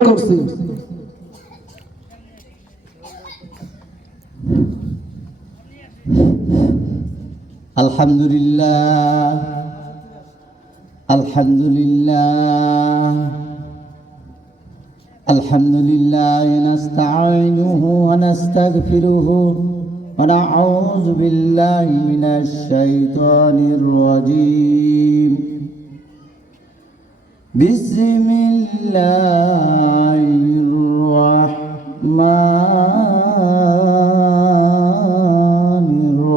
করছি। আলহামদুলিল্লাহ আলহামদুলিল্লাহ আলহামদুলিল্লাহ নাস্তাঈনুহু ওয়া নাস্তাগফিরুহু ওয়া নাউযু বিল্লাহি মিনাশ শাইতানির রাজীম। বিসমিল্লাহির রাহমানির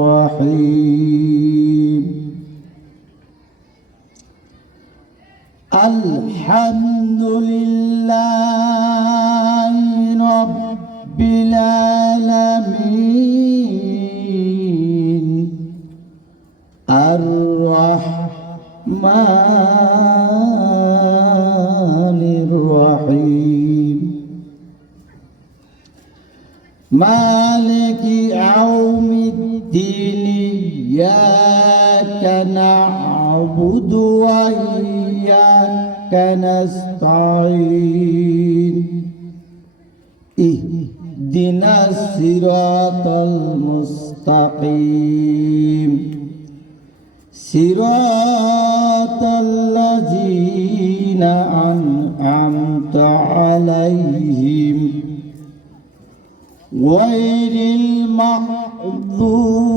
রাহিম। আলহামদুলিল্লাহি রাব্বিল আলামিন আর রাহমানির রাহিম মালিকি ইয়াউমিদ্দিন ইয়াকা না'বুদু ওয়া ইয়াকা নাস্তাঈন ইহদিনাস সিরাতাল মুস্তাকিম সিরাতাল্লাযীনা আন'আমতা আলাইহিম গায়রিল মাগযুবি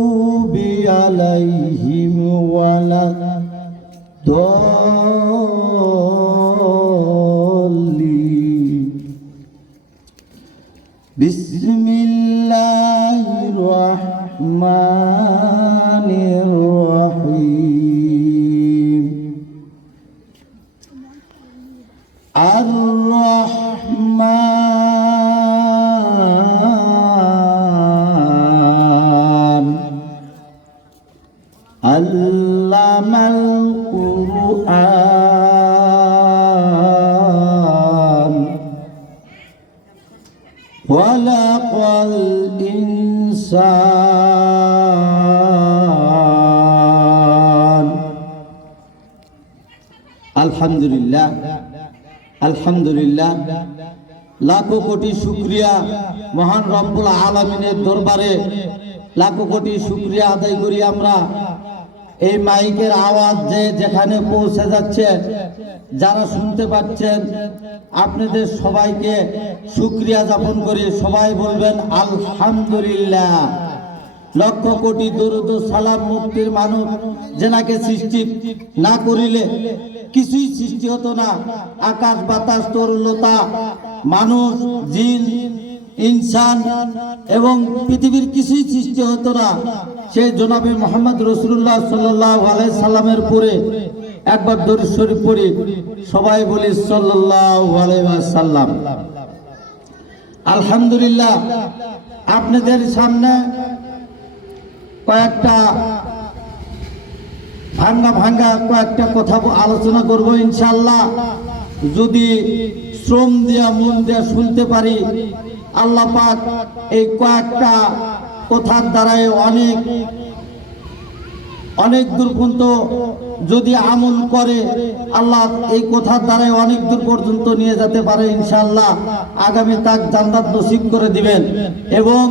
আলাইহিম ওয়ালাদ-দাল্লিন। বিসমিল্লাহির রাহমানির রাহিম। আর রাহমান আল্লামাল কুরআন খালাকাল ইনসান। আলহামদুলিল্লাহ আলহামদুলিল্লাহ, লাখো কোটি শুকরিয়া মহান রব্বুল আলামিনের দরবারে লাখো কোটি শুকরিয়া আদায় করি আমরা। এই মাইকের আওয়াজ যে যেখানে পৌঁছে যাচ্ছে, যারা শুনতে পাচ্ছেন, আপনাদের সবাইকে শুকরিয়া জ্ঞাপন করি। সবাই বলবেন আলহামদুলিল্লাহ। লক্ষ কোটি দরুদ ও সালাম মুক্তির মানুষ যেনাকে সৃষ্টি না করিলে কিছুই সৃষ্টি হতো না। আকাশ বাতাস তরুলতা, মানুষ জিন ইনসান এবং পৃথিবীর কিছুই সৃষ্টি হতো না। সেই জনাবে মুহাম্মদ রাসূলুল্লাহ সাল্লাল্লাহু আলাইহি সাল্লামের পরে একবার দরুদ শরীফ পড়ি। সবাই বলি সাল্লাল্লাহু আলাইহি ওয়াসাল্লাম। আলহামদুলিল্লাহ, আপনাদের সামনে কয়েকটা ভাঙ্গা কয়েকটা কথা আলোচনা করব ইনশাআল্লাহ। যদি শ্রম দিয়া মন দিয়া শুনতে পারি, আল্লাহ পাক এই কয়েকটা কথার দ্বারাই অনেক দূর পর্যন্ত যদি আমল করে, আল্লাহ এই কথার দ্বারাই অনেক দূর পর্যন্ত নিয়ে যেতে পারে ইনশাআল্লাহ। আগামী তাক জান্নাত নসিব করে দিবেন। এবং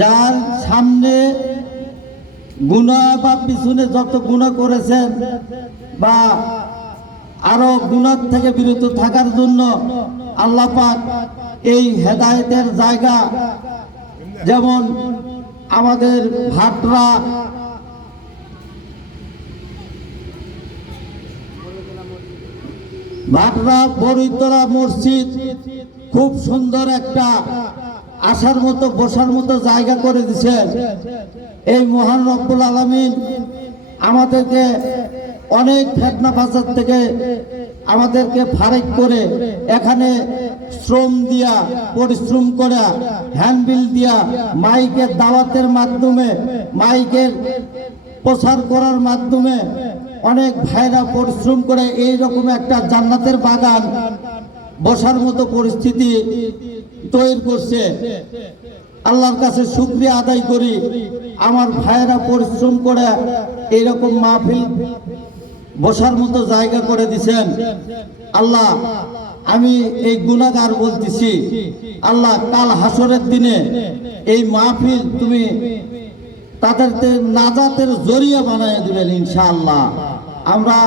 যার সামনে গুনাহ বা পিছনে যত গুনাহ করেছেন বা আরো গুনাহ থেকে বিরত থাকার জন্য আল্লাহ পাক এই হেদায়েতের জায়গা, যেমন আমাদের ভাটরা বড়ইতলা মসজিদ খুব সুন্দর একটা আসার মতো বসার মতো জায়গা করে দিয়েছেন। এই মহান রব্বুল আলামিন আমাদেরকে অনেক ফিতনা ফাসাদ থেকে আমাদেরকে ফারেক করে এখানে শ্রম দিয়া, পরিশ্রম করা, হ্যান্ডবিল দিয়া, মাইকের দাওয়াতের মাধ্যমে, মাইকের প্রচার করার মাধ্যমে অনেক ভাইরা পরিশ্রম করে এই রকম একটা জান্নাতের বাগান বসার মতো পরিস্থিতি তৈরি করছে। আল্লাহর কাছে শুকরিয়া আদায় করি। আমার ভাইয়েরা পরিশ্রম করে এইরকম মাহফিল বসার মতো জায়গা করে দিছেন। আল্লাহ, আমি এই গুনাহগার বলতেছি, আল্লাহ কাল হাসরের দিনে এই মাহফিল তুমি তাদেরকে নাজাতের জরিয়া বানায় দিবেন ইনশাআল্লাহ। আমরা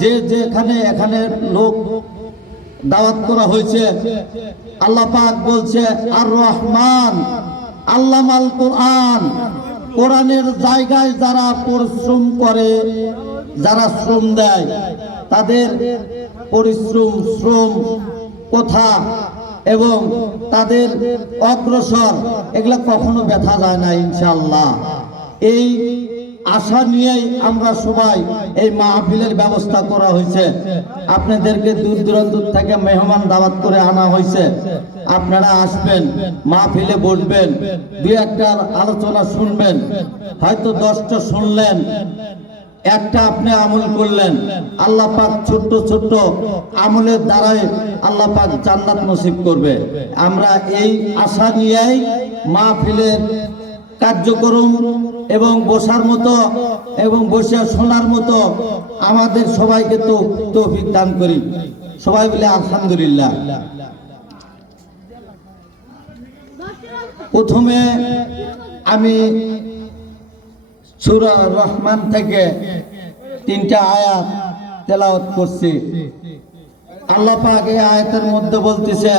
যে যেখানে এখানে লোক দাওয়াত করা হয়েছে, আল্লাহ পাক বলছে আর রহমান আল্লামাল কোরআন, কোরআনের জায়গায় যারা পরিশ্রম করে, যারা শ্রম দেয়, তাদের পরিশ্রম শ্রম কথা এবং তাদের অগ্রসর এগুলা কখনো ব্যথা যায় না ইনশাআল্লাহ। এই আশা নিয়েই আমরা সবাই এই মাহফিলের ব্যবস্থা করা হয়েছে। আপনাদেরকে দূর দূরান্ত থেকে মেহমান দাওয়াত করে আনা হয়েছে। আপনারা আসবেন, মাহফিলে বসবেন, দুই একটা আলোচনা শুনবেন, হয়তো 10টা শুনলেন, একটা আপনি আমল করলেন। আল্লাহ পাক ছোট্ট ছোট্ট আমলের দ্বারাই আল্লাহ পাক জান্নাত নসিব করবে। আমরা এই আশা নিয়েই মাহফিলের কার্যক্রম এবং বসার মতো এবং বসে শোনার মতো আমাদের সবাইকে তো তৌফিক দান করি। সবাই বলে আলহামদুলিল্লাহ। প্রথমে আমি সূরা রহমান থেকে 3টা আয়াত তেলাওয়াত করছি। আল্লাহ পাক এই আয়াতের মধ্যে বলতেছে,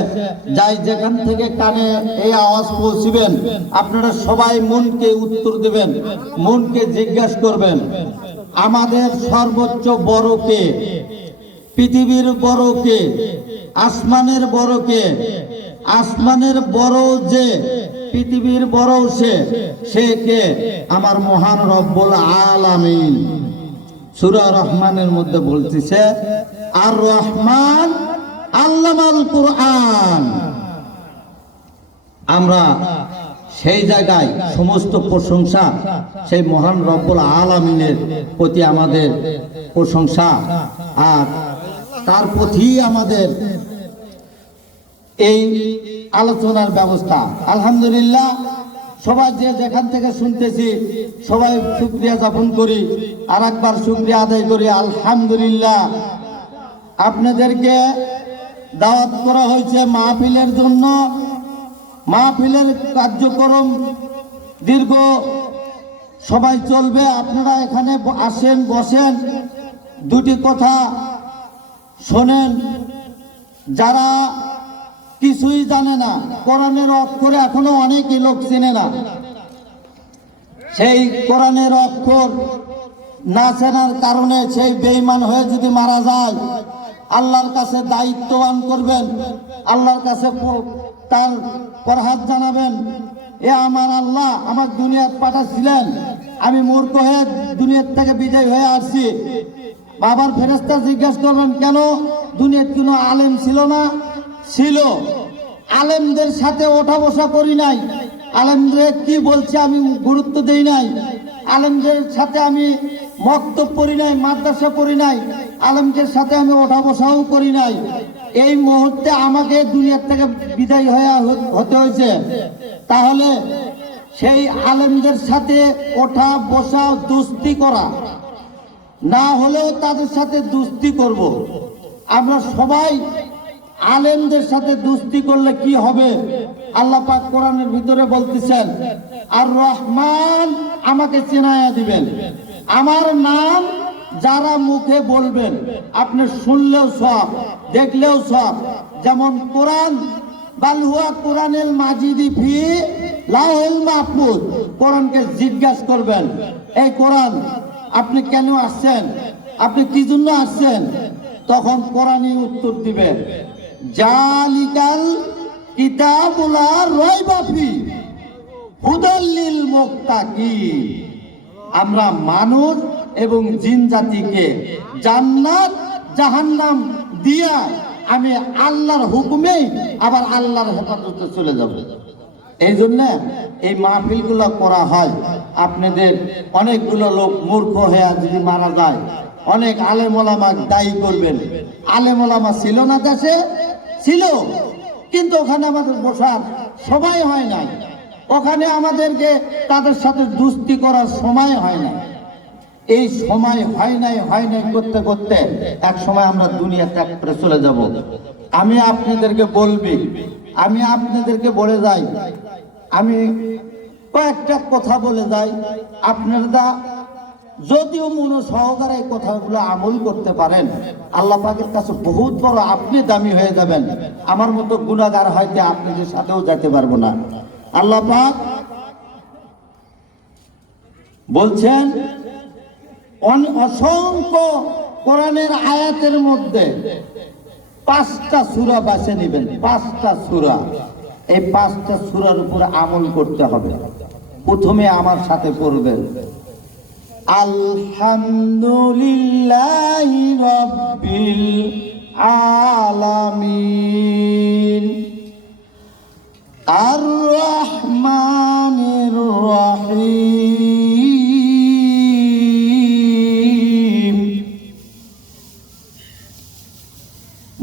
যাই যেখান থেকে কানে এই আওয়াজ পৌঁছিবেন, আপনারা সবাই মনকে উত্তর দেবেন, মনকে জিজ্ঞাসা করবেন, আমাদের সর্বোচ্চ বড় কে? পৃথিবীর বড় কে? আসমানের বড় কে? আসমানের বড় যে, পৃথিবীর বড় সে কে? আমার মহান রব্বুল আলামিন। সূরা রহমানের মধ্যে বলতেছে আর রহমান আল্লামাল কোরআন। আমরা সেই জায়গায় সমস্ত প্রশংসা সেই মহান রব্বুল আলামিনের প্রতি আমাদের প্রশংসা, আর তার প্রতি আমাদের এই আলোচনার ব্যবস্থা। আলহামদুলিল্লাহ, সবাই যে যেখান থেকে শুনতেছি সবাই শুকরিয়া জ্ঞাপন করি, আর একবার শুকরিয়া আদায় করি আলহামদুলিল্লাহ। আপনাদেরকে দাওয়াত করা হয়েছে মাহফিলের জন্য। মাহফিলের কার্যক্রম দীর্ঘ সবাই চলবে। আপনারা এখানে আসেন, বসেন, দুটি কথা শোনেন। যারা কিছুই জানে না, কোরআনের অক্ষরে এখনো অনেকই লোক চেনে না, সেই কোরআনের অক্ষর না চেনার কারণে সেই বেঈমান হয়ে যদি মারা যায়, আল্লাহর কাছে দায়িত্ববান করবেন, আল্লাহর কাছে তার পরহাত জানাবেন, এ আমার আল্লাহ আমার দুনিয়াত পাঠাচ্ছিলেন, আমি মূর্খ হয়ে দুনিয়ার থেকে বিজয় হয়ে আসছি। বাবার ফেরেশতা জিজ্ঞাসা করবেন, কেন দুনিয়ার কোনো আলেম ছিল না? ছিল। আলেমদের সাথে ওঠা বসা করি নাই, আলেমদের কি বলছে আমি গুরুত্ব দেই নাই, আলেমদের সাথে আমি মক্তব পড়ি নাই, মাদ্রাসা পড়ি নাই, আলেমদের সাথে আমি ওঠা বসাও করি নাই। এই মুহূর্তে আমাকে দুনিয়ার থেকে বিদায় হতে হয়েছে। তাহলে সেই আলেমদের সাথে ওঠা বসা দোস্তি করা না হলেও তাদের সাথে দোস্তি করব। আমরা সবাই আলেমদের সাথে দোস্তি করলে কি হবে? আল্লাহ পাক কোরআনের ভিতরে বলতেছেন আর রহমান আমাকে চেনায়া দিবেন। আমার নাম যারা মুখে বলবেন, আপনি শুনলেও সব, দেখলেও সব। যেমন কোরআন বালহুয়া কোরআনুল মাজিদি ফি লাউহিল মাহফুজ, কোরআনকে জিজ্ঞাসা করবেন, এই কোরআন আপনি কেন আসছেন, আপনি কি জন্য আসছেন? তখন কোরআনই উত্তর দিবে, জালিকাল কিতাবুলা রাইবা ফি হুদাল লিল মুত্তাকিন। আমরা মানুষ এবং জিন জাতিকে জান্নাত জাহান্নাম দিয়া আমি আল্লাহর হুকুমেই আবার আল্লাহর হেফাজতে চলে যাব। এই জন্য এই মাহফিলগুলো করা হয়। আপনাদের অনেকগুলো লোক মূর্খ হয়ে যদি মারা যায়, অনেক আলেম ওলামা দায়ী করবেন। আলেম ওলামা ছিল না দেশে? ছিল, কিন্তু ওখানে আমাদের বসার সময় হয় নাই, ওখানে আমাদেরকে তাদের সাথে দুস্তি করার সময় হয় না। এই সময় হয় নাই করতে করতে এক সময় আমরা দুনিয়া ত্যাগ করে চলে যাব। আমি আপনাদেরকে বলে যাই, আমি কয়েকটা কথা বলে যাই, আপনারা যদিও মন সহকারে এই কথাগুলো আমল করতে পারেন, আল্লাহ পাকের কাছে বহুত বড় আপনি দামি হয়ে যাবেন। আমার মতো গুনাহগার হয়তো আপনাদের সাথেও যেতে পারবো না। আল্লাহ পাক বলছেন অসংখ্য কোরআনের আয়াতের মধ্যে 5টা সূরা বাছে নেবেন, 5টা সূরা। এই 5টা সূরার উপর আমল করতে হবে। প্রথমে আমার সাথে পড়বেন, আলহামদুলিল্লাহি রাব্বিল আলামিন আর রহমানির রহিম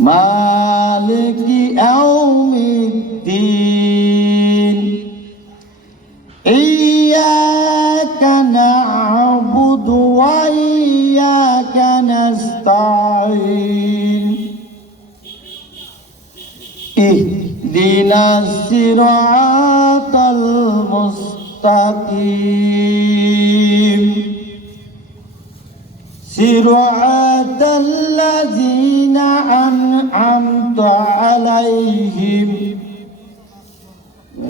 মালিকি ইয়াউমিদ্দিন ইয়্যাকা না'বুদু ওয়া ইয়্যাকা নাস্তাঈন ইহদিনাস সিরাতাল মুস্তাকিম সিরাতাল লাযীনা আন'আমতা আলাইহিম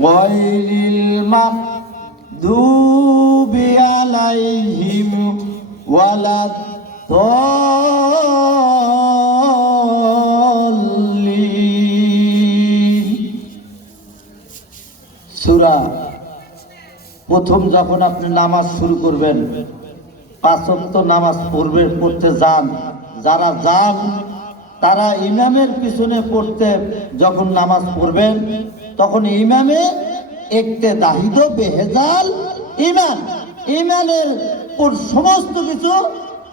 গায়রিল মাগদুবি আলাইহিম ওয়ালাদ-দাল্লিন। সূরা প্রথম যখন আপনি নামাজ শুরু করবেন, 5 ওয়াক্ত নামাজ পড়তে যান, যারা যান তারা ইমামের পিছনে পড়তে যখন নামাজ পড়বেন, তখন ইমামে একতে দাহিদ বেহেজাল ইমানের সমস্ত কিছু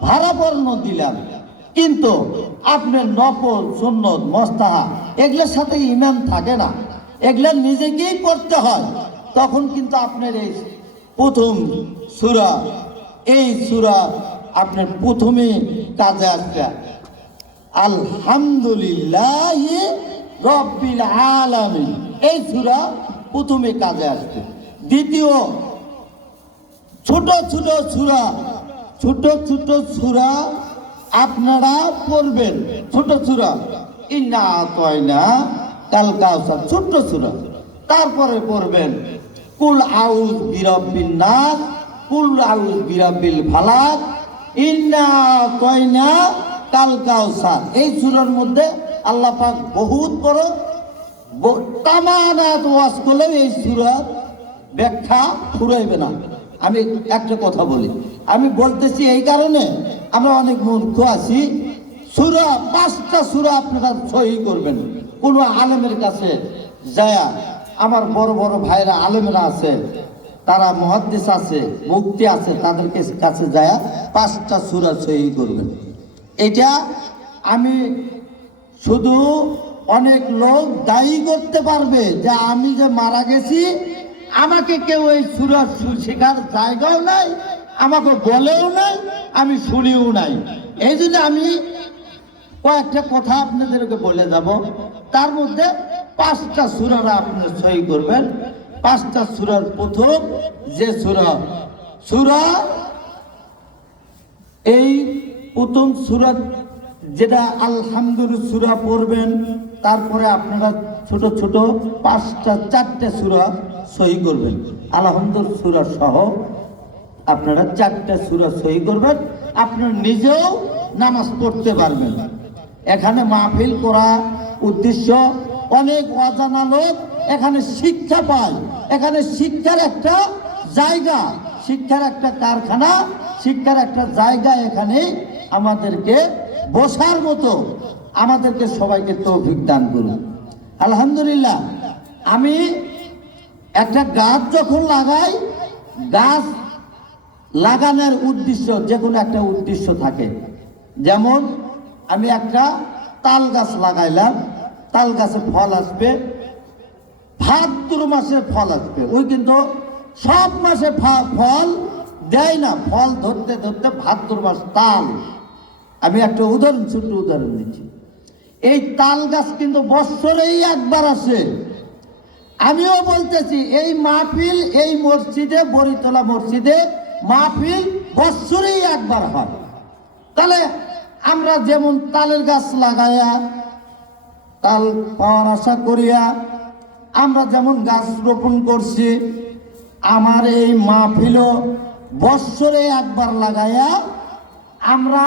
ভাড়াপূর্ণ দিলাম। কিন্তু আপনার নফল সুন্নত মুস্তাহাব এগুলোর সাথে ইমাম থাকে না, এগুলো নিজেকেই করতে হয়। তখন কিন্তু আপনার এই প্রথম সূরা, এই সূরা আপনার প্রথমে কাজে আসবে। আলহামদুলিল্লাহি রাব্বিল আলামিন, এই সূরা প্রথমে কাজে আসবে। দ্বিতীয় ছোট সূরা আপনারা পড়বেন, ছোট সূরা ইন্না আতাইনা কাল কাউসার, ছোট সূরা। তারপরে পড়বেন কুল আউযু বিরাব্বিন নাস, কুল আউযু বিরাব্বিল ফালাক, ইন্না আতাইনা কাল কাউসার। এই সূরার মধ্যে আল্লাহ পাক বহুত বড় তামানাত ওয়াজ করলে এই সূরার ব্যাখ্যা ফুরাইবে না। আমি একটা কথা বলি, আমি বলতেছি এই কারণে, আমরা অনেক মূর্খ আছি। সূরা 5টা সূরা আপনারা সহি করবেন। কোন আলেমের কাছে যায়া, আমার বড় বড় ভাইরা আলেমরা আছে, তারা মুহাদ্দিস আছে, মুফতি আছে, তাদের কাছে যায়া 5টা সূরা সহি করবেন। এটা আমি শুধু, অনেক লোক দায়ী করতে পারবে যে আমি যে মারা গেছি, আমাকে কেউ এই সূরা শেখার জায়গাও নাই, আমাকে বলেও নাই, আমি শুনিও নাই। এই জন্য আমি কয়েকটা কথা আপনাদেরকে বলে যাব। তার মধ্যে 5টা সূরারা আপনারা সহি করবেন। 5টা সূরার প্রথম যে সূরা এই প্রথম সূরা যেটা আলহামদুলিল্লাহ সূরা পড়বেন, তারপরে আপনারা ছোট 4টে সূরা সহি করবেন। আলহামদুলিল্লাহ সূরা সহ আপনারা 4টে সূরা সহি করবেন, আপনারা নিজেও নামাজ পড়তে পারবেন। এখানে মাহফিল করা উদ্দেশ্য, অনেক অজানা লোক এখানে শিক্ষা পায়। এখানে শিক্ষার একটা জায়গা, শিক্ষার একটা কারখানা, শিক্ষার একটা জায়গা এখানে আমাদেরকে বসার মতো, আমাদেরকে সবাইকে তৌফিক দান করুন। আলহামদুলিল্লাহ। আমি একটা গাছ যখন লাগাই, গাছ লাগানোর উদ্দেশ্য, যে কোনো একটা উদ্দেশ্য থাকে। যেমন আমি একটা তাল গাছ লাগাইলাম, তাল গাছে ফল আসবে, ভাদ্র মাসে ফল আসবে। ওই কিন্তু সব মাসে ফল দেয় না, ফল ধরতে ধরতে ভাদ্র মাস তাল। আমি একটা উদাহরণ, ছোট্ট উদাহরণ দিচ্ছি। এই তাল গাছ কিন্তু বৎসরেই একবার আসে। আমিও বলতেছি এই মাহফিল এই মসজিদে, বরিতলা মসজিদে মাহফিল বৎসরেই একবার হয়। তাহলে আমরা যেমন তালের গাছ লাগাইয়া তাল পাওয়ার আশা করিয়া আমরা যেমন গাছ রোপণ করছি, আমার এই মাহফিলও বৎসরে একবার লাগাইয়া আমরা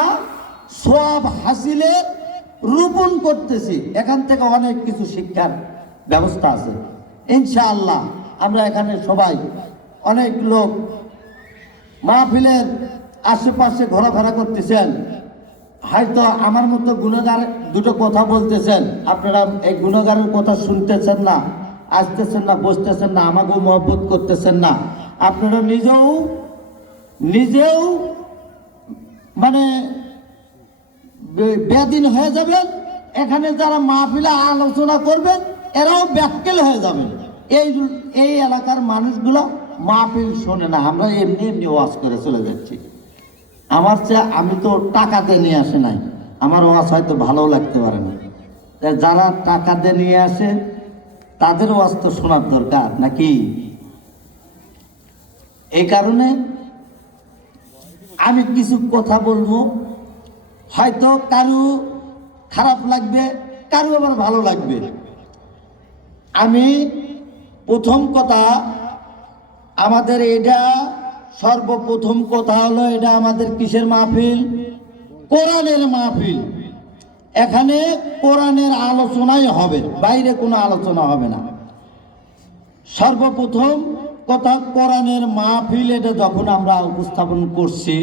সব হাসিলে রোপণ করতেছি। এখান থেকে অনেক কিছু শিক্ষার ব্যবস্থা আছে ইনশাআল্লাহ। আমরা এখানে সবাই অনেক লোক মাহফিলের আশেপাশে ঘোরাফেরা করতেছেন, হয়তো আমার মতো গুণগার দুটো কথা বলতেছেন, আপনারা এই গুণগারের কথা শুনতেছেন না, আসতেছেন না, বসতেছেন না, আমাকেও মহব্বত করতেছেন না। আপনারা নিজেও মানে বেদিন হয়ে যাবেন, এখানে যারা মাহফিলে আলোচনা করবেন এরাও ব্যাককেল হয়ে যাবেন। এই এলাকার মানুষগুলো মাহফিল শোনে না, আমরা এমনি এমনি ওয়াজ করে চলে যাচ্ছি। আমার চেয়ে আমি তো টাকা দিয়ে নিয়ে আসে নাই, আমার ওয়াজ হয়তো ভালো লাগতে পারে না। যারা টাকা দিয়ে নিয়ে আসে তাদের ওয়াজ তো শোনার দরকার নাকি? এই কারণে আমি কিছু কথা বলবো, হয়তো কারো খারাপ লাগবে, কারো আবার ভালো লাগবে। আমি প্রথম কথা, আমাদের এটা সর্বপ্রথম কথা হলো, এটা আমাদের কিসের মাহফিল? কোরআনের মাহফিল। এখানে কোরআনের আলোচনাই হবে, বাইরে কোনো আলোচনা হবে না। সর্বপ্রথম কথা, কোরআনের মাহফিল এটা যখন আমরা উপস্থাপন করছি,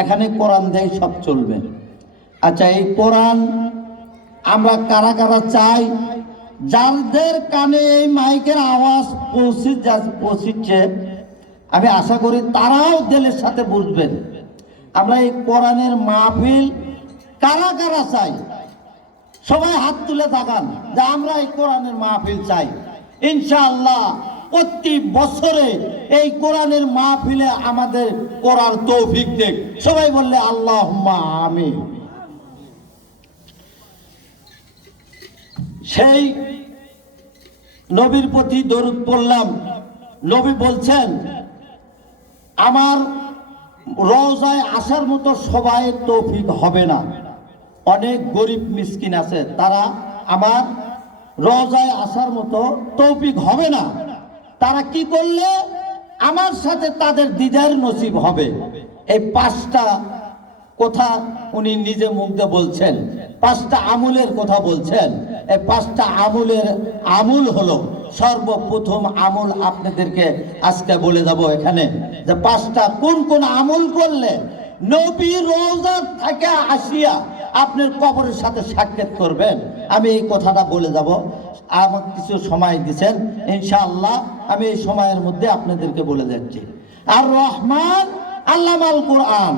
এখানে কোরআন দিয়ে সব চলবে। আচ্ছা, এই কোরআন আমরা কারা কারা চাই? যাদের কানে এই মাইকের আওয়াজ পৌঁছিচ্ছে, আমি আশা করি তারাও দিলের সাথে বুঝবেন আমরা এই কোরআনের মাহফিল কারা কারা চাই। সবাই হাত তুলে তাকান যে আমরা এই কোরআনের মাহফিল চাই। ইনশাআল্লাহ প্রতি বছরে এই কোরআনের মাহফিলে আমাদের করার তৌফিক দেখ। সবাই বললে আল্লাহুম্মা আমিন। সেই নবীর প্রতি দরুদ পড়লাম। নবী বলছেন, আমার রওজায় আসার মতো সবাই তৌফিক হবে না। অনেক গরিব মিসকিন আছে, তারা আমার রওজায় আসার মতো তৌফিক হবে না। তারা কি করলে আমার সাথে তাদের দিদার নসিব হবে। এই পাঁচটা কথা উনি নিজে মুখ দিয়ে বলছেন, পাঁচটা আমুলের কথা বলছেন। এই পাঁচটা আমুল হলো, সর্বপ্রথম আমল আপনাদেরকে আজকে বলে যাব এখানে, যে পাঁচটা কোন কোন আমল করলে নবী রওজা থেকে আসিয়া আপনার কবরের সাথে সাক্ষাৎ করবেন। আমি এই কথাটা বলে যাব। আমাকে কিছু সময় দিচ্ছেন, ইনশাআল্লাহ আমি এই সময়ের মধ্যে আপনাদেরকে বলে যাচ্ছি। আর রহমান আল্লামাল কোরআন,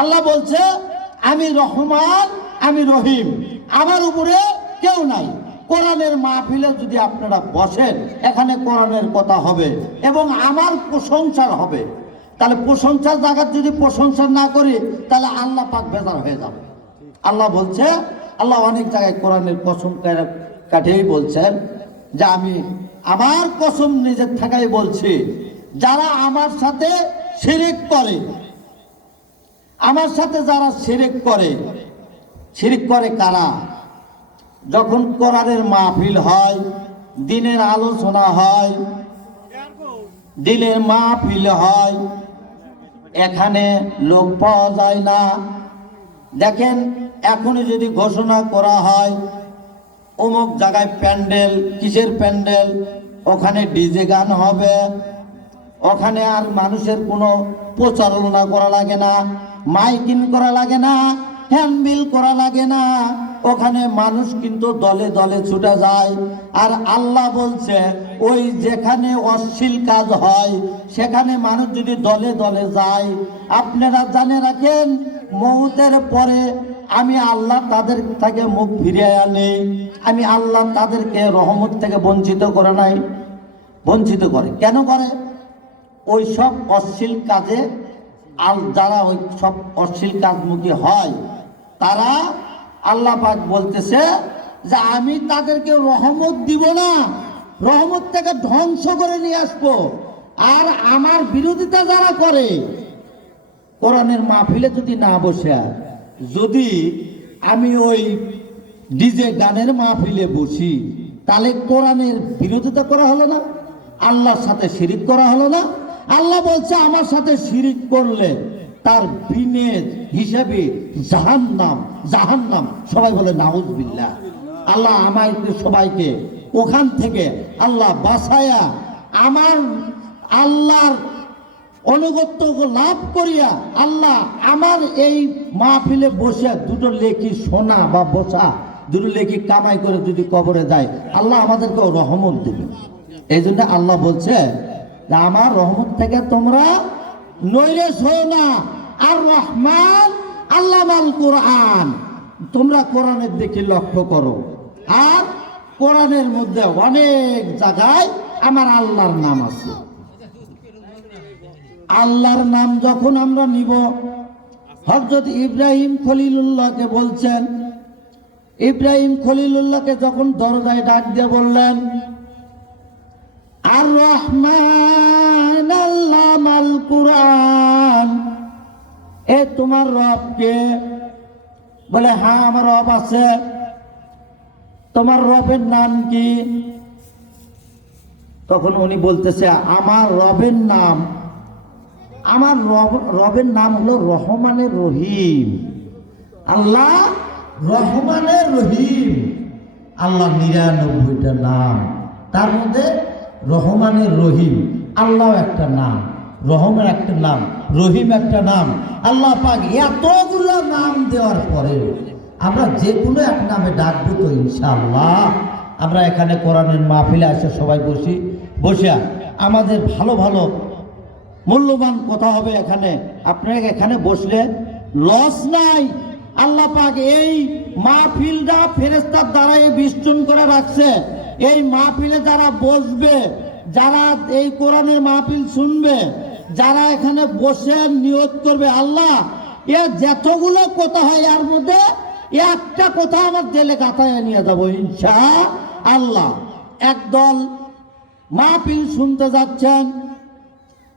আল্লাহ বলছে আমি রহমান, আমি রহিম, আমার উপরে কেউ নাই। কোরআনের মাহফিলে যদি আপনারা বসেন, এখানে কোরআনের কথা হবে এবং আমার প্রশংসা হবে। তাহলে প্রশংসার জায়গা যদি প্রশংসা না করি, তাহলে আল্লাহ পাক বেজার হয়ে যাবে। আল্লাহ বলছে, আল্লাহ অনেক জায়গায় কোরআনের কসম কাঠেই বলছেন যে আমি আমার কসম নিজের থাকাই বলছি, যারা আমার সাথে শিরিক করে, আমার সাথে যারা শিরিক করে কারা? যখন কোরআনের মাহফিল হয়, দিনের আলোচনা হয়, দিনের মাহফিল হয়, এখানে লোক পাওয়া যায় না। দেখেন, এখনই যদি ঘোষণা করা হয় অমুক জায়গায় প্যান্ডেল, কিসের প্যান্ডেল, ওখানে ডিজে গান হবে, ওখানে আর মানুষের কোনো প্রচারণা করা লাগে না, মাইকিং করা লাগে না, হ্যান্ডবিল করা লাগে না, ওখানে মানুষ কিন্তু দলে দলে ছুটে যায়। আর আল্লাহ বলছে, ওই যেখানে অশ্লীল কাজ হয় সেখানে মানুষ যদি দলে দলে যায়, আপনারা জানে রাখেন মউতের পরে আমি আল্লাহ তাদের থেকে মুখ ফিরিয়ে নেই। আমি আল্লাহ তাদেরকে রহমত থেকে বঞ্চিত করে নাই, বঞ্চিত করে। কেন করে? ওই সব অশ্লীল কাজে আর যারা ওই সব অশ্লীল কাজমুখী হয় তারা আল্লাহ পাক বলতেছে যে আমি তাদেরকে রহমত দিব না, রহমত থেকে ধ্বংস করে নিয়ে আসবো। আর আমার বিরোধিতা যারা করে, কোরআনের মাহফিলে যদি না বসে, যদি আমি ওই ডিজে গানের মাহফিলে বসি, তাহলে কোরআনের বিরোধিতা করা হলো না, আল্লাহর সাথে শিরিক করা হলো না। আল্লাহ বলছে আমার সাথে শিরিক করলে তার বিনের হিসাবে জাহান্নাম, জাহান্নাম। সবাই বলে নাউজুবিল্লাহ। আল্লাহ আমাকে সবাইকে ওখান থেকে আল্লাহ বাঁচায়া আমার আল্লাহর অনুগত্য লাভ করিয়া আল্লাহ আমার এই মাহফিলে বসে দুটো লেখি সোনা বা বসা দুটো লেখি কামাই করে যদি কবরে যায়, আল্লাহ আমাদেরকে রহমত দেবে। এই জন্য আল্লাহ বলছে যে আমার রহমত থেকে তোমরা নৈরাশ হও না। আর রহমান আল্লাহ আল কোরআন, তোমরা কোরআনের দিকে লক্ষ্য করো। আর কোরআনের মধ্যে অনেক জায়গায় আমার আল্লাহর নাম আছে। আল্লাহর নাম যখন আমরা নিব, হযরত ইব্রাহিম খলিলুল্লাহকে বলছেন, ইব্রাহিম খলিলুল্লাহকে যখন দরজায় ডাক দিয়ে বললেন আর রহমান আল্লাহ আল কোরআন, এ তোমার রবকে? বলে হ্যাঁ আমার রব আছে। তোমার রবের নাম কি? তখন উনি বলতেছে আমার রবের নাম, আমার রবের নাম হলো রহমানের রহিম। আল্লাহ রহমানের রহিম। আল্লাহ ৯৯টা নাম, তার মধ্যে রহমানের রহিম। আল্লাহ একটা নাম, রহমান একটা নাম, রহিম একটা নাম। আল্লাহ পাক এতগুলো নাম দেওয়ার পরে আমরা যে কোনো এক নামে ডাকবো তো ইনশাআল্লাহ। আমরা এখানে কোরআনের মাহফিলে আসে সবাই বসে আমাদের ভালো ভালো মূল্যবান কথা হবে এখানে। আপনারা এখানে বসলে লস নাই। আল্লাহ পাক এই মাহফিলটা ফেরেশতার দ্বারা বেষ্টন করে রাখছে। এই মাহফিলে যারা বসবে, যারা এই কোরআনের মাহফিল শুনবে, যারা এখানে বসে নিয়ত করবে আল্লাহ এ যতগুলো কথা হয় এর মধ্যে একটা কথা আমার দিলে গাথায় নিয়ে যাবো ইনশাআল্লাহ। একদল মাহফিল শুনতে যাচ্ছেন,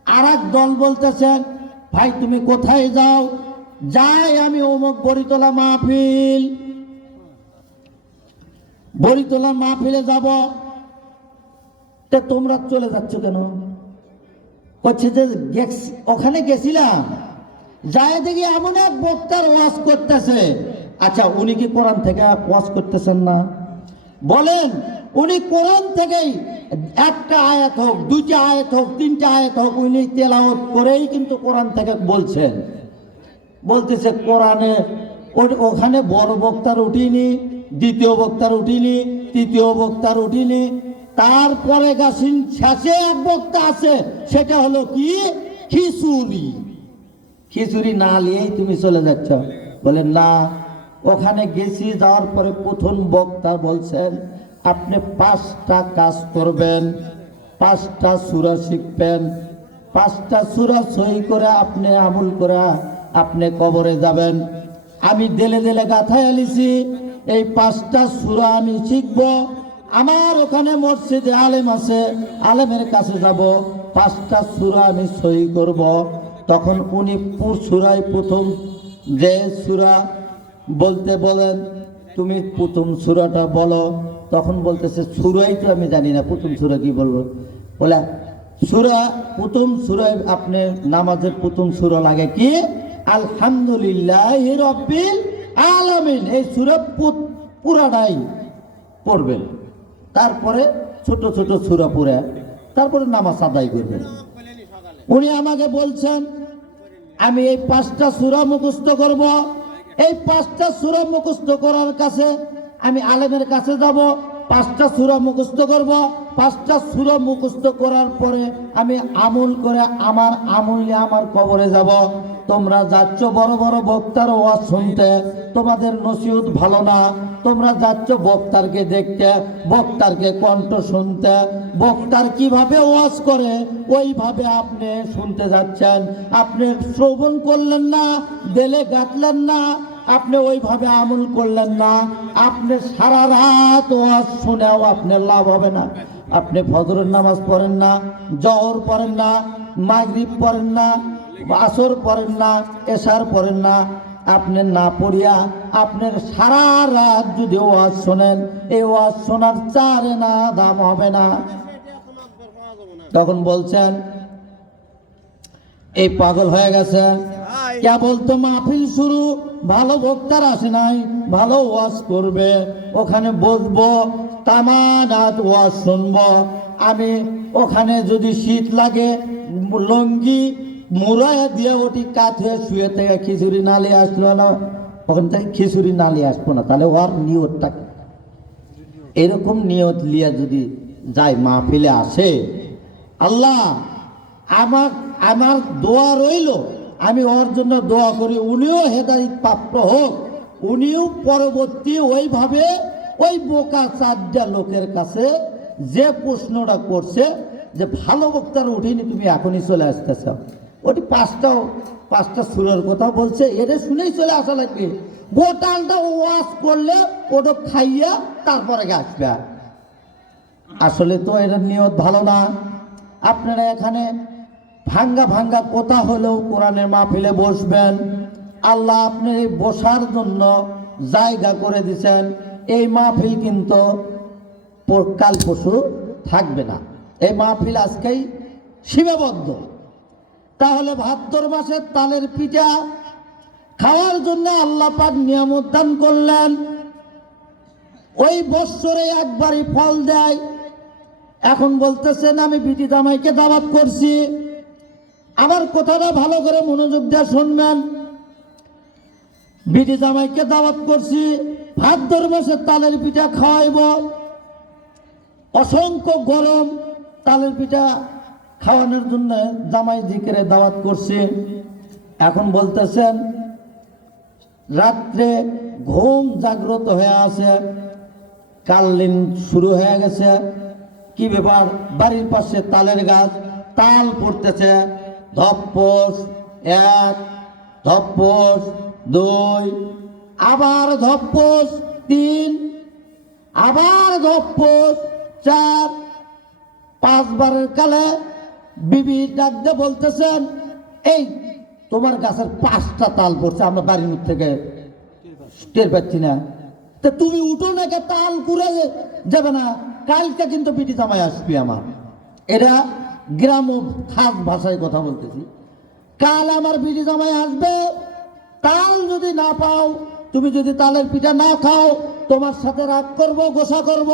আর এক দল বলতেছেন ভাই তুমি কোথায় যাও? যাই আমি অমুক বরিতলা মাহফিল, বরিতলা মাহফিলে যাব। তা তোমরা চলে যাচ্ছ কেন? হচ্ছে যে ওখানে গেছিলাম, যায় দেখি এমন এক বক্তার ওয়াজ করতেছে। আচ্ছা উনি কি কোরআন থেকে ওয়াজ করতেছেন না? বলেন উনি কোরআন থেকেই একটা আয়াত হোক, দুইটা আয়াত হোক, তিনটা আয়াত হোক, উনি তেলাওয়াত করেই কিন্তু কোরআন থেকে বলছেন। বলতেছে কোরআনে ওখানে বড় বক্তার উঠিনি, দ্বিতীয় বক্তার উঠিনি, তৃতীয় বক্তার উঠিনি, তারপরে গাছিন শেষে এক বক্তা আছে, সেটা হলো কি খিচুড়ি। খিচুড়ি না নিয়েই তুমি চলে যাচ্ছ? বলেন না, ওখানে গেছি, যাওয়ার পরে প্রথম বক্তা বলছেন আপনি 5টা কাজ করবেন, 5টা সূরা শিখবেন, 5টা সূরা সহি করে আপনি আমল করে আপনি কবরে যাবেন। আমি দেলে দেলে গাথায় আলিছি, এই 5টা সূরা আমি শিখব। আমার ওখানে মসজিদে আলেম আছে, আলেমের কাছে যাব, 5টা সূরা আমি সহি করব। তখন উনি সূরায় প্রথম যে সূরা বলতে বলেন তুমি প্রথম সূরাটা বলো। তখন বলতেছে সূরাই তো আমি জানি না, প্রথম সূরা কি বলবো? বলে সূরা, প্রথম সূরায় আপনি নামাজের প্রথম সূরা লাগে কি আলহামদুলিল্লাহি রাব্বিল আলামিন। এই সূরা পুরাটাই পড়বেন, তারপরে ছোট ছোট সূরা পড়ে তারপরে নামাজ আদায় করবেন। উনি আমাকে বলছেন আমি এই 5টা সূরা মুখস্থ করব। এই 5টা সূরা মুখস্থ করার কাছে আমি আলেমের কাছে যাব, 5টা সূরা মুখস্থ করব। 5টা সূরা মুখস্থ করার পরে আমি আমল করে আমার আমল নিয়ে আমার কবরে যাব। তোমরা যাচ্ছ বড় বড় বক্তার ওয়াজ শুনতে, তোমাদের নসিহত ভালো না, তোমরা যাচ্ছ বক্তারকে দেখতে, বক্তারকে কণ্ঠ শুনতে, বক্তার কিভাবে ওয়াজ করে ওইভাবে আপনি শুনতে যাচ্ছেন। আপনি শ্রবণ করলেন না, দিলে গাঁথলেন না, আপনি ওইভাবে আমল করলেন না। আপনি সারা রাত ওয়াজ শুনেও আপনার লাভ হবে না। আপনি ফজরের নামাজ পড়েন না, জহর পড়েন না, মাগরিব পড়েন না, আসর পড়েন না, এশার পড়েন না। আপনি না পড়িয়া আপনার সারা রাত যদি ওয়াজ শোনেন, এই ওয়াজ শোনার চারে না দাম হবে না। তখন বলছেন এই পাগল হয়ে গেছে, কেবল তো মাহফিল শুরু, ভালো বক্তার আসে নাই, ভালো ওয়াজ করবে, ওখানে বসবো, তামানাত ওয়াজ শুনবো। আমি ওখানে যদি শীত লাগে লঙ্গি মুড়াইয়া দিয়ে ওটি কাত হয়ে শুয়ে থেকে খিচুড়ি নালি আসলো না, ওখান থেকে খিচুড়ি নালি আসবো না। তাহলে ওর নিয়তটা এরকম নিয়ত লিয়া যদি যায় মাহফিলে আসে, আল্লাহ আমার দোয়া রইল, আমি ওর জন্য দোয়া করি, উনিও হেদায়েত প্রাপ্ত হোক, উনিও পরবর্তী ওইভাবে ওই বোকা চারটা লোকের কাছে যে প্রশ্নটা করছে যে ভালো বক্তার উঠিনি, তুমি এখনই চলে আসতেছ, ওটি পাঁচটা সুরের কথা বলছে, এটা শুনেই চলে আসা লাগবে। গোটালটা ওয়াজ করলে ওটা খাইয়া তারপরে আসবে। আসলে তো এটার নিয়ত ভালো না। আপনারা এখানে ভাঙ্গা ভাঙ্গা কথা হলেও কোরআনের মাহফিলে বসবেন। আল্লাহ আপনি বসার জন্য জায়গা করে দিয়েছেন। এই মাহফিল কিন্তু কাল পশু থাকবে না, এই মাহফিল আজকেই সীমাবদ্ধ। তাহলে ভাদ্র মাসের তালের পিঠা খাওয়ার জন্য আল্লাহ পাক নিয়ামত দান করলেন। ওই বৎসরে একবারই ফল দেয়। এখন বলতেছেন আমি বিটি জামাইকে দাওয়াত করছি, আমার কথাটা ভালো করে মনোযোগ দিয়ে শুনবেন। বিটি জামাইকে দাওয়াত করছি, ভাদ্র মাসের তালের পিঠা খাওয়াইব, অসংখ্য গরম তালের পিঠা খাওয়ানোর জন্য জামাই জিকিরে দাওয়াত করছি। এখন বলতেছেন রাত্রে ঘুম জাগ্রত হয়ে আছে, কাল্লিন শুরু হয়ে গেছে, কি ব্যাপার? বাড়ির পাশে তালের গাছ, তাল পড়তেছে, ধপ্পস এক, ধপ্পস দুই, আবার ধপ্পস তিন, আবার ধপ্পস চার, পাঁচবারের কালে বিবি ডাকতে বলতেছেন এই তোমার গাছের 5টা তাল পড়ছে, আমরা বাড়ির মধ্যে থেকে টের পাচ্ছি না, তা তুমি উঠো না, তাল কুড়ে যাবে না, কালকে কিন্তু বিটি জামাই আসবি আমার। এরা গ্রাম খাস ভাষায় কথা বলতেছি। কাল আমার বিটি জামাই আসবে, তাল যদি না পাও, তুমি যদি তালের পিঠা না খাও, তোমার সাথে রাগ করবো, গোসা করব।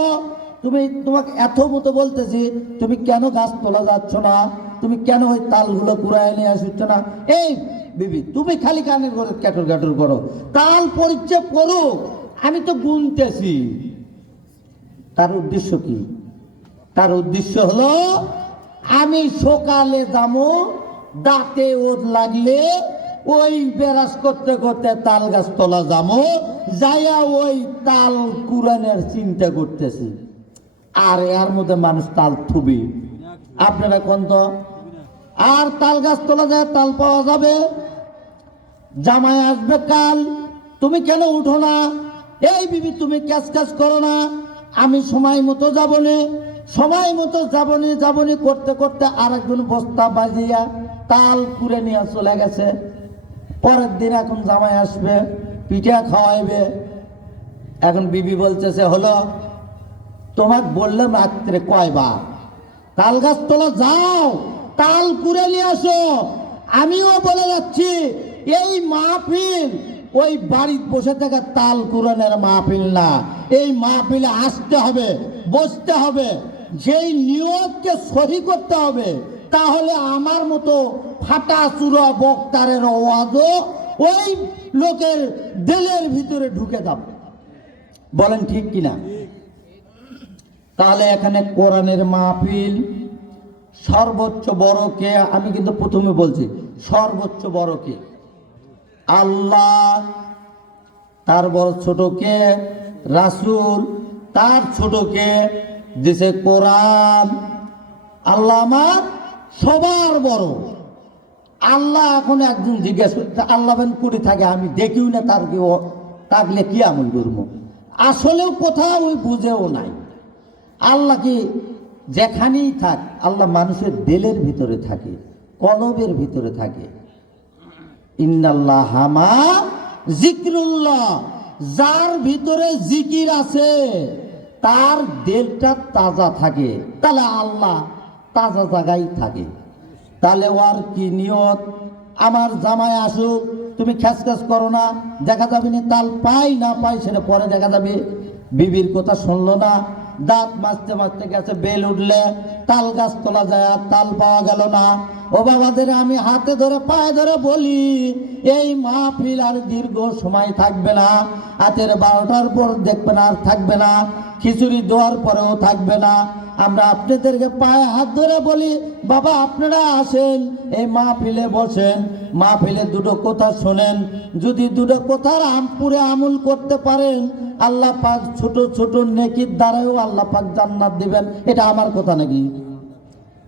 তোমাকে এত মতো বলতেছি, তুমি কেন গাছ তোলা যাচ্ছ না, তুমি কেন ওই তালগুলো কুড়ায় নিয়ে আসছ না? এই বিবি তুমি খালি কানের করে ক্যাটর ক্যাটর করো, তাল পরিচয় করো, আমি তো গুনতেছি। তার উদ্দেশ্য কি? তার উদ্দেশ্য হলো আমি সকালে যাবো, দাঁতে ওর লাগলে ওই বেরাস করতে করতে তাল গাছ তোলা যাবো, যাইয়া ওই তাল কুড়ানোর চিন্তা করতেছি। আর এর মধ্যে মানুষ তাল থুবি, আপনারা কোন তো আর তাল গাছ তোলা যায়, তাল পাওয়া যাবে। জামাই আসবে কাল, তুমি কেন উঠো না? এই বিবি তুমি ক্যাচ ক্যাচ করো না, আমি সময় মতো যাবনি, সময় মতো যাবনি করতে করতে আর একজন বস্তা বাজিয়া তাল কুড়ে নিয়ে চলে গেছে। পরের দিন এখন জামাই আসবে, পিঠা খাওয়াইবে। এখন বিবি বলতেছে হলো তোমাকে বললাম রাত্রে কয়বার তাল গাছ তোলা যাও, তাল কুড়ে নিয়ে আসো। আমিও বলে যাচ্ছি এই মাহফিল ওই বাড়িতে বসে থাকা তাল কুড়ানোর মাহফিল না, এই মাহফিলে আসতে হবে, বসতে হবে, যেই নিয়তকে সহি করতে হবে। তাহলে আমার মতো ফাটা চূড়া বক্তারের আওয়াজও ওই লোকের দিলের ভিতরে ঢুকে যাবে। বলেন ঠিক কিনা? তাহলে এখানে কোরআনের মাহফিল সর্বোচ্চ বড় কে? আমি কিন্তু প্রথমে বলছি সর্বোচ্চ বড় কে? আল্লাহ। তার বড় ছোট কে? রাসূল, তার ছোটকে দিছে কোরআন। আল্লাহ আমার সবার বড়। আল্লাহ এখন একজন জিজ্ঞেস করতে, আল্লাহ বেন কুড়ি থাকে, আমি দেখিও না, তার কি থাকলে কি আমল করবো? আসলেও কোথাও ওই বুঝেও নাই। আল্লাহ কি যেখানেই থাক, আল্লাহ মানুষের দিলের ভিতরে থাকে, কলবের ভিতরে থাকে। ইন্নাল্লাহ হামা জিক্রুল্লাহ, যার ভিতরে জিকির আছে তার দিলটা তাজা থাকে, তাহলে আল্লাহ তাজা জায়গায় থাকে। তাহলে ওর কি নিয়ত? আমার জামাই আসুক, তুমি খ্যাস খ্যাস করো না, দেখা যাবে না তাল পাই না পাই সেটা পরে দেখা যাবে। বিবির কথা শুনলো না, দাঁত মাজতে মাজতে গেছে, বেল উঠলে তাল গাছ তোলা যায়, আর তাল পাওয়া গেল না। ও বাবাদের আমি হাতে ধরে পায়ে ধরে বলি, এই মাহফিল আর দীর্ঘ সময় থাকবে না। রাতের 12টার পর দেখবেন আর থাকবে না, খিচুড়ি দেওয়ার পরেও থাকবে না। আমরা আপনাদেরকে পায়ে হাত ধরে বলি, বাবা আপনারা আসেন, এই মাহফিলে বসেন, মাহফিলে দুটো কথা শোনেন। যদি দুটো কথার পুরে আমল করতে পারেন, আল্লাহ পাক ছোট ছোট নেকির দ্বারাও আল্লাহ পাক জান্নাত দিবেন। এটা আমার কথা নাকি?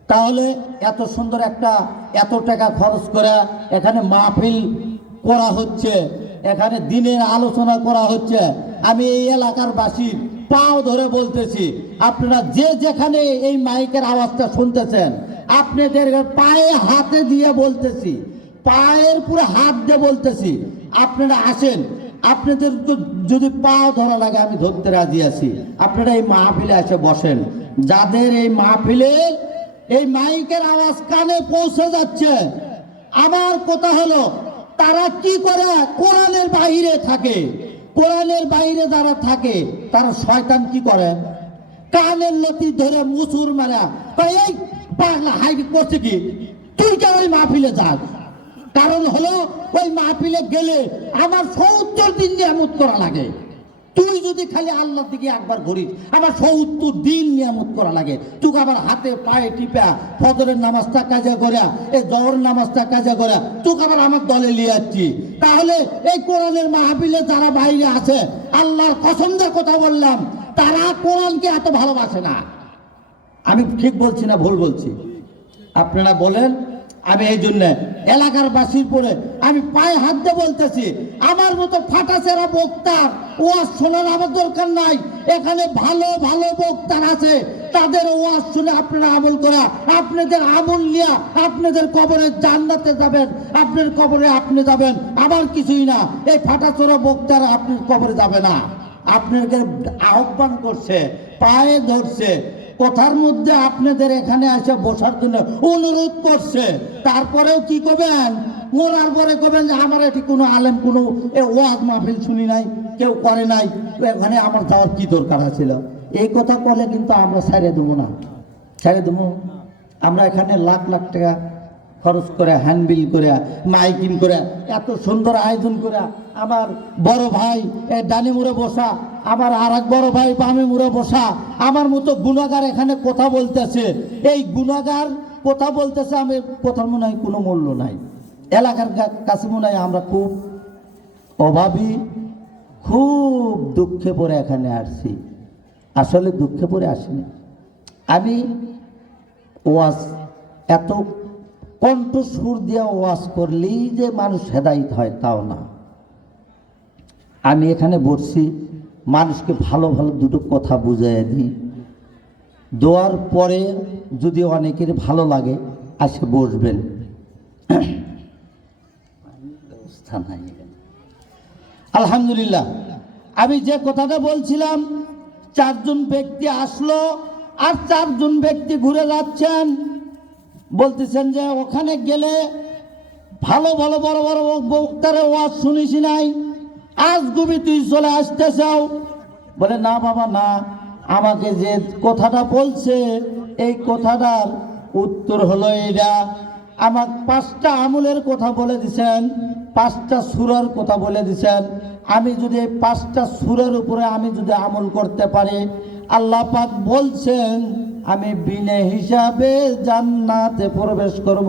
তাহলে এত সুন্দর একটা, এত টাকা খরচ করে এখানে মাহফিল করা হচ্ছে, এখানে দিনের আলোচনা করা হচ্ছে। আমি এই এলাকার বাসীর পাও ধরে বলতেছি, আপনারা যে যেখানে এই মাইকের আওয়াজটা শুনতেছেন, আপনাদের পায়ে হাতে দিয়ে বলতেছি, পায়ের পুরো হাত দিয়ে বলতেছি, আপনারা আসেন। আপনাদের যদি পাও ধরা লাগে আমি ধরতে রাজি আছি। আপনারা এই মাহফিলে এসে বসেন। যাদের এই মাহফিলে এই মাইকের আওয়াজ কানে পৌঁছে যাচ্ছে, আমার কথা হলো তারা কি করে? কোরআনের বাইরে থাকে। কোরআনের বাইরে যারা থাকে তারা শয়তান কি করে? কানের লতি ধরে মুসুর মারা, এই পাগলা হাই করছে কি, তুই কেন ওই মাহফিলে যাস? কারণ হলো ওই মাহফিলে গেলে আমার ৭০ দিন নিয়ামত করা লাগে। তুই যদি খালি আল্লাহর দিকে একবার ঘুরিস, আমার ৭০ দিন নিয়ামত করা লাগে। তুই আবার হাতে পায়ে টিপা ফজরের নামাজটা কাজে করে, এই জহর নামাজটা কাজে করে, তুই আবার আমার দলে নিয়ে যাচ্ছি। তাহলে এই কোরআনের মাহফিলে যারা বাইরে আছে, আল্লাহর কসমের কথা বললাম, তারা কোরআনকে এত ভালোবাসে না। আমি ঠিক বলছি না ভুল বলছি? আপনারা বলেন। আমি এই জন্য এলাকার বাসীর পরে আমি পায়ে হাত দিয়ে বলতেছি, আমার মতো ফাটাচেরা বক্তার ওয়াজ শোনার আমার দরকার নাই। এখানে ভালো ভালো বক্তার আছে, তাদের ওয়াজ শুনে আপনারা আমল করা, আপনাদের আমল নিয়ে আপনাদের কবরে জান্নাতে যাবেন, আপনার কবরে আপনি যাবেন, আমার কিছুই না। এই ফাটাচোরা বক্তারা আপনার কবরে যাবে না। আপনাকে আহ্বান করছে, পায়ে ধরছে, কথার মধ্যে আপনাদের এখানে এসে বসার জন্য অনুরোধ করছে। তারপরেও কি করবেন? মরার পরে করবেন যে আমার এটি কোনো আলেম কোনো ওয়াজ মাহফিল শুনি নাই, কেউ করে নাই, এখানে আমার যাওয়ার কি দরকার ছিল? এই কথা বলে কিন্তু আমরা ছেড়ে দেবো না, ছেড়ে দেবো। আমরা এখানে লাখ লাখ টাকা খরচ করে, হ্যান্ডবিল করে, মাইকিং করে, এত সুন্দর আয়োজন করে, আমার বড় ভাই ডানে মুড়ে বসা, আমার আর এক বড় ভাই বামে মুড়ে বসা, আমার মতো গুণাগার এখানে কথা বলতেছে। এই গুণাগার কথা বলতেছে, আমি কথার মনে হয় কোনো মূল্য নাই। এলাকার কাছে মনে হয় আমরা খুব অভাবী, খুব দুঃখে পড়ে এখানে আসছি। আসলে দুঃখে পড়ে আসিনি আমি। ওয়াজ এত কণ্ঠ সুর দিয়ে ওয়াজ করলেই যে মানুষ হেদায়েত হয় তাও না। আমি এখানে বসছি, মানুষকে ভালো ভালো দুটো কথা বুঝাই দিই, দেওয়ার পরে যদি অনেকের ভালো লাগে আসে বসবেন। আলহামদুলিল্লাহ, আমি যে কথাটা বলছিলাম, 4 জন ব্যক্তি আসলো আর 4 জন ব্যক্তি ঘুরে যাচ্ছেন, বলতেছেন যে ওখানে গেলে ভালো ভালো বড় বড় বক্তারে ওয়াজ শুনিস নাই, আজ গুবি তুই চলে আসতে চাও? বলে না বাবা না, আমাকে যে কথাটা বলছে এই কথাটার উত্তর হলো এইটা। আমার 5টা আমলের কথা বলে দিছেন, 5টা সূরার কথা বলে দিছেন। আমি যদি এই 5টা সূরার উপরে আমি যদি আমল করতে পারি, আল্লাহ পাক বলছেন আমি বিনা হিসাবে জান্নাতে প্রবেশ করব।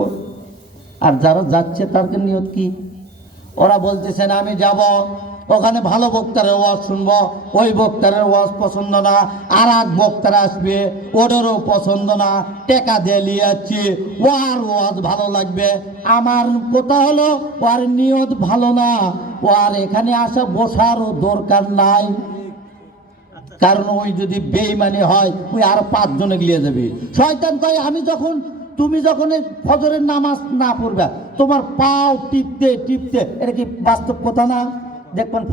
আর যারা যাচ্ছে তাদের নিয়ত কি? ওরা বলতেছেন আমি যাব, ওখানে ভালো বক্তারের ওয়াজ শুনবো, ওই বক্তারের ওয়াজ পছন্দ না, আর এক বক্তারা আসবে ওদেরও পছন্দ না, টেকা দিয়ে নিয়ে যাচ্ছি, ওর ওয়াজ ভালো লাগবে। আমার কথা হলো ওর নিয়ত ভালো না, ওর এখানে আসা বসারও দরকার নাই। কারণ ওই যদি বেঈমানি হয় ওই আর 5 জনে গিয়ে যাবে। শয়তান কয় তুমি যখন এই ফজরের নামাজ না পড়বে তোমার পাও টিপতে টিপতে, এটা কি বাস্তব কথা না? দেখবেন